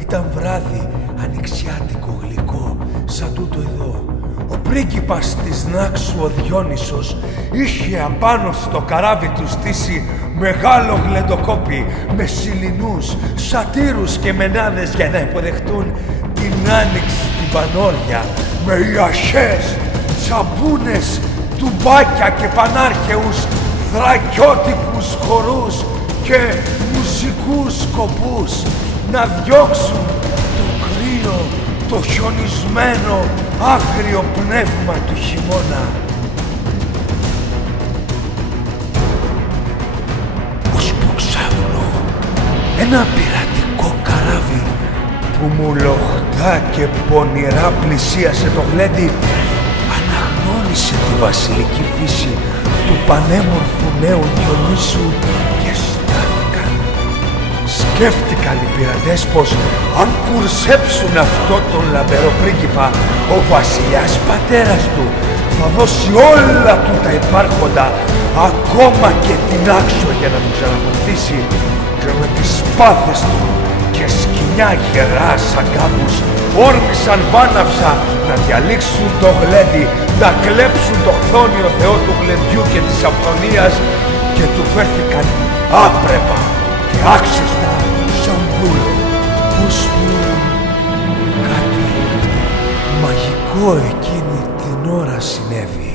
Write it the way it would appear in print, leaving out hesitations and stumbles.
Ήταν βράδυ ανοιξιάτικο γλυκό σαν τούτο εδώ. Ο πρίγκιπας της Νάξου ο Διόνυσος είχε απάνω στο καράβι του στήσει μεγάλο γλεντοκόπι με σιλινούς, σατήρους και μενάδες για να υποδεχτούν την άνοιξη την πανόρια με ιαχές, τσαμπούνες, τουμπάκια και πανάρχαιους, θρακιώτικους χορούς και μουσικούς σκοπούς να διώξουν το κρύο, το χιονισμένο, άγριο πνεύμα του χειμώνα. Ως που ξάφνω ένα πειρατικό καράβι που μου λοχτά και πονηρά πλησίασε το γλέντι αναγνώρισε τη βασιλική φύση του πανέμορφου νέου Διονύσου και στάθηκαν. Σκέφτηκαν οι πειρατές πως αν κουρσέψουν αυτό τον λαμπερό πρίγκιπα, ο βασιλιάς πατέρας του θα δώσει όλα του τα υπάρχοντα, ακόμα και την Άξο για να τον ξαναποκτήσει, και με τις σπάθες του και σκοινιά γερά σαν κάπους όρμησαν βάναυσα να διαλύξουν το γλέντι, να κλέψουν το χθόνιο θεό του γλεντιού και της αυθονίας και του φέρθηκαν άπρεπα και άξιστα σαν δούλο. Πως μου κάτι μαγικό εκείνη την ώρα συνέβη.